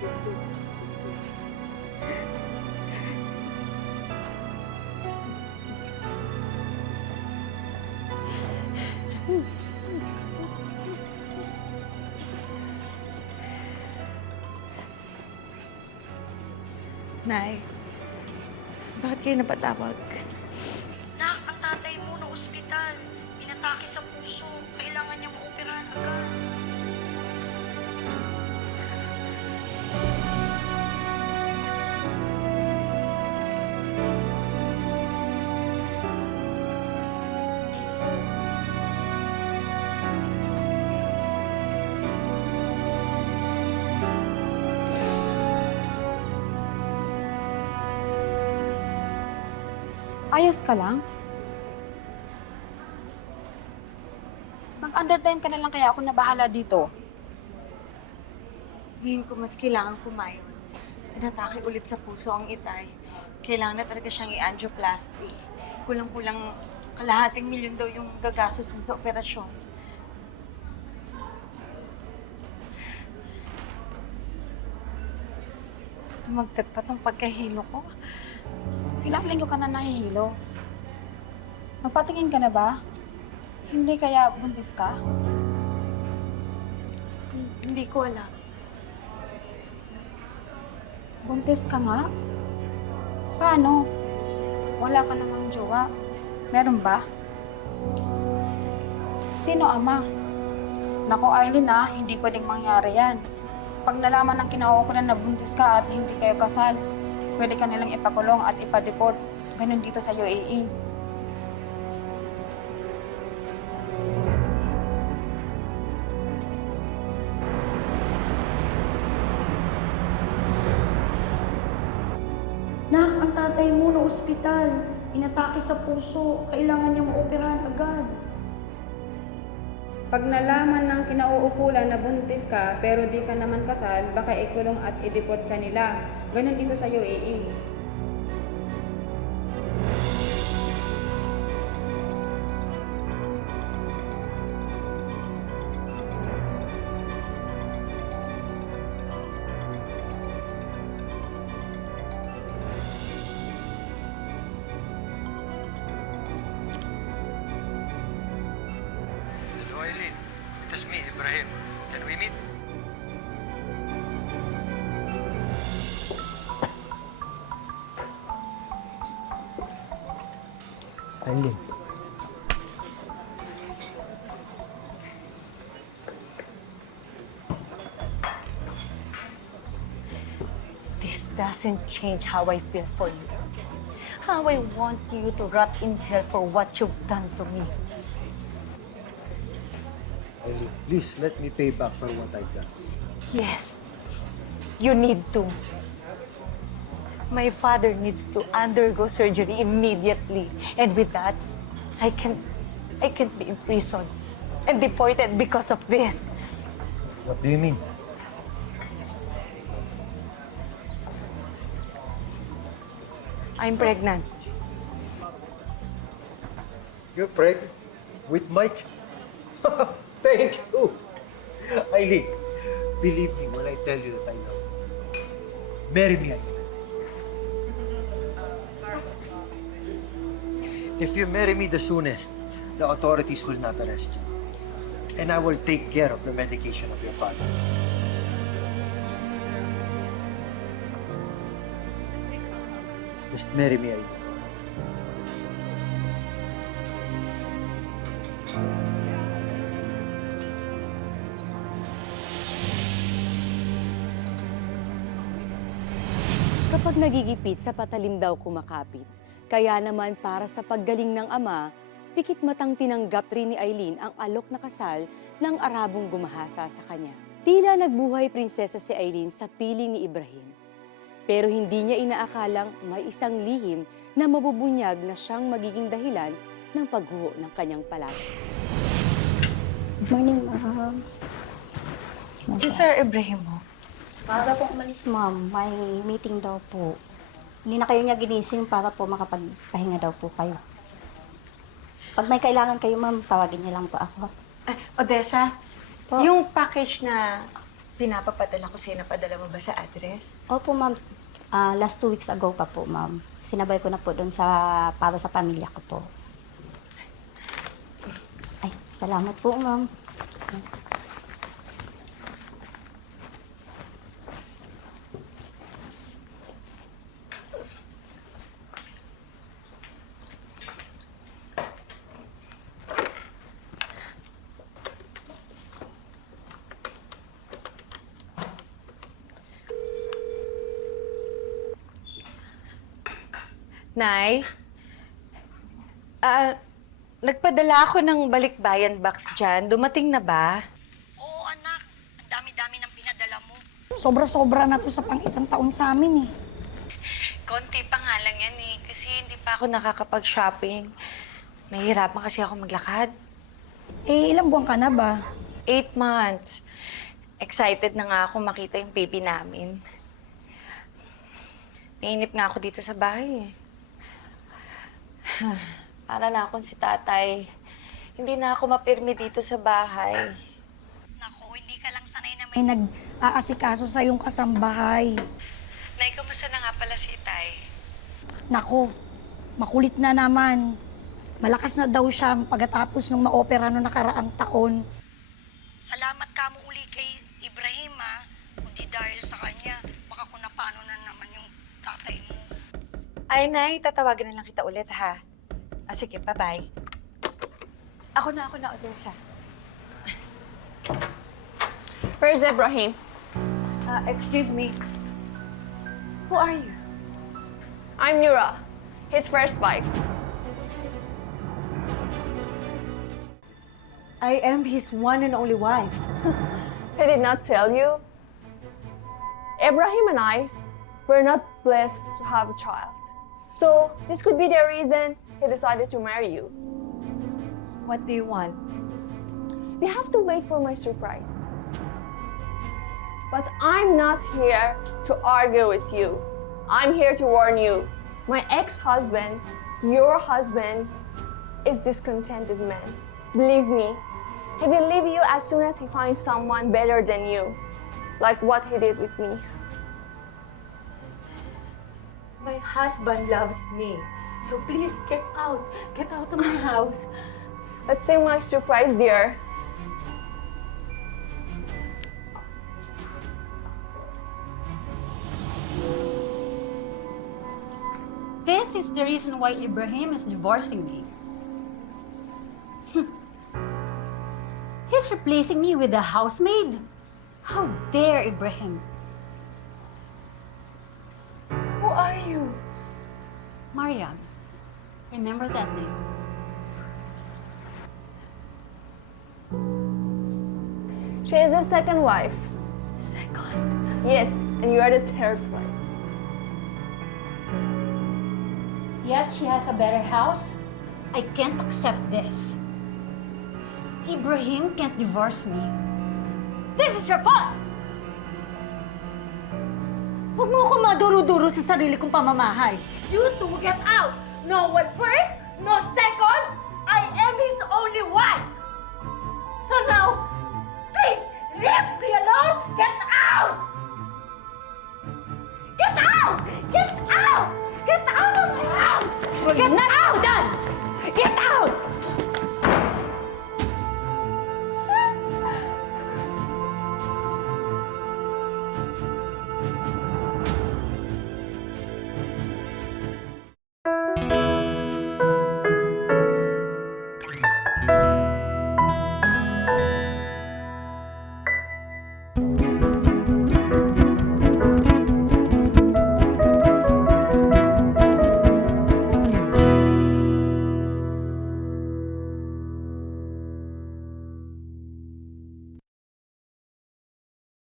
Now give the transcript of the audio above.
Nay, bakit kayo napatawag? Nak, ang tatay mo na ospital. Inatake sa puso. Kailangan niyang maoperahan agad. Ayos ka lang? Mag-undertime ka na lang kaya ako na bahala dito. Ngayon ko mas kailangan kumayon. Inatake ulit sa puso ang itay. Kailangan na talaga siyang i-angioplasty. Kulang-kulang kalahating milyon daw yung gagastusin sa operasyon. Tumagtag pa tong pagkahilo ko. Ilang linggo ka na nahihilo. Magpatingin ka na ba? Hindi kaya buntis ka? Hindi ko alam. Buntis ka nga? Paano? Wala ka namang jowa. Meron ba? Sino ama? Naku, Aileen hindi pwedeng mangyari yan. Pag nalaman ng kinauukulan na buntis ka at hindi kayo kasal, pwede ka nilang ipakulong at ipa-deport. Ganun dito sa UAE. Nak, ang tatay mo na ospital. Inatake sa puso. Kailangan niyang maoperahan agad. Pag nalaman ng kinauukulan na buntis ka pero di ka naman kasal, baka ikulong at i-deport ka nila. Ganun dito sa UAE. Hello, Eileen. It is me, Ibrahim. Can we meet? Eileen. This doesn't change how I feel for you. How I want you to rot in hell for what you've done to me. Eileen, please let me pay back for what I've done. Yes, you need to. My father needs to undergo surgery immediately. And with that, I can't be imprisoned and deported because of this. What do you mean? I'm pregnant. You're pregnant? With my Thank you. Eileen, believe me when I tell you that I love you. Marry me, Eileen. If you marry me the soonest, the authorities will not arrest you. And I will take care of the medication of your father. Just marry me, Eileen. Kapag nagigipit sa patalim daw kumakapit. Kaya naman para sa paggaling ng ama, pikit matang tinanggap rin ni Eileen ang alok na kasal ng Arabong gumahasa sa kanya. Tila nagbuhay prinsesa si Eileen sa piling ni Ibrahim. Pero hindi niya inaakalang may isang lihim na mabubunyag na siyang magiging dahilan ng pagguho ng kanyang palasyo. Good morning, ma'am. Si Sir Ibrahim mo. Maaga po umalis, ma'am. May meeting daw po. Hindi na kayo niya ginising para po makapagpahinga daw po kayo. Pag may kailangan kayo, ma'am, tawagin niyo lang po ako. Odessa, Po. yung package na pinapapadala ko sa'yo, napadala mo ba sa address? Opo, ma'am. Last 2 weeks ago pa po, ma'am. Sinabay ko na po doon para sa pamilya ko po. Ay, salamat po, ma'am. Nay? Nagpadala ako ng balikbayan box dyan. Dumating na ba? Oo, anak. Ang dami-dami ng pinadala mo. Sobra-sobra na to sa pang-1 taon sa amin eh. Konti pa nga lang yan eh. Kasi hindi pa ako nakakapag-shopping. Nahihirapan kasi ako maglakad. Eh, ilang buwan ka na ba? 8 months. Excited na nga ako makita yung baby namin. Nainip nga ako dito sa bahay eh. Para na akong si tatay. Hindi na ako mapirmi dito sa bahay. Naku, hindi ka lang sanay na May nag-aasikaso sa iyong kasambahay. Nay, kumusta na nga pala si tay? Nako, makulit na naman. Malakas na daw siya pagkatapos nung ma-opera noong nakaraang taon. Salamat ka mo uli kay Ibrahim, ha? Kundi dahil sa kanya, baka kung napano na naman yung tatay mo. Ay, Nay, tatawagan na lang kita ulit, ha? Sige, bye-bye. Ako na, Odessa. Where's Ibrahim? Excuse me. Who are you? I'm Nura, his first wife. I am his one and only wife. He did not tell you? Ibrahim and I were not blessed to have a child. So, this could be the reason he decided to marry you. What do you want? We have to wait for my surprise. But I'm not here to argue with you. I'm here to warn you. My ex-husband, your husband, is discontented man. Believe me, he will leave you as soon as he finds someone better than you, like what he did with me. My husband loves me. So please, get out. Get out of my house. Let's see my surprise, dear. This is the reason why Ibrahim is divorcing me. He's replacing me with a housemaid? How dare Ibrahim? Who are you? Mariam, remember that name. She is the second wife. Second. Yes, and you are the third wife. Yet she has a better house? I can't accept this. Ibrahim can't divorce me. This is your fault! Huwag mo ako maduro-duro sa sarili kong pamamahay. You two get out! No one first, no second! I am his only wife! So now,